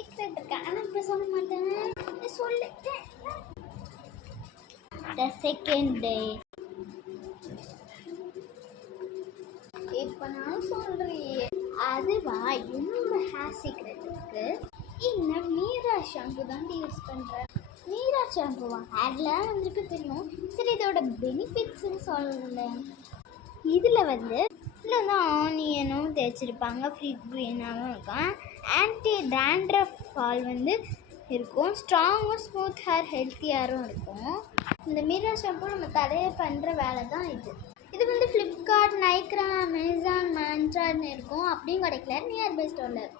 Secret இருக்கு, ஆனால் இப்போ சொல்ல மாட்டேன், சொல்லிட்டேன். The second day. இப்போ நான் சொல்கிறேன் அதுவா என்னோட ஹேர் சீக்ரெட் இருக்கு. இந்த மீரா ஷாம்பு தான் யூஸ் பண்ணுறேன். மீரா ஷாம்புவா ஹேர்லாம் வந்துருக்கு தெரியும். சரி, இதோட பெனிஃபிட்ஸ்ன்னு சொல்லலை. இதில் வந்து ஆனியனும் தேய்ச்சிருப்பாங்க, ஃப்ரீக் க்ரீனாகவும் இருக்கும், ஆன்டி டேண்ட்ரஃப் ஃபால் வந்து இருக்கும், ஸ்ட்ராங்கும் ஸ்மூத் ஹேர் ஹெல்த்தியாகவும் இருக்கும். இந்த மீரா ஷாம்பு நம்ம தலையை பண்ணுற வேலை தான் இது. இது வந்து ஃப்ளிப்கார்ட், நைக்ரா, அமேசான், மந்த்ரான்னு இருக்கும். அப்படியும் கிடைக்கல, நியர்பை ஸ்டோரில் இருக்கும்.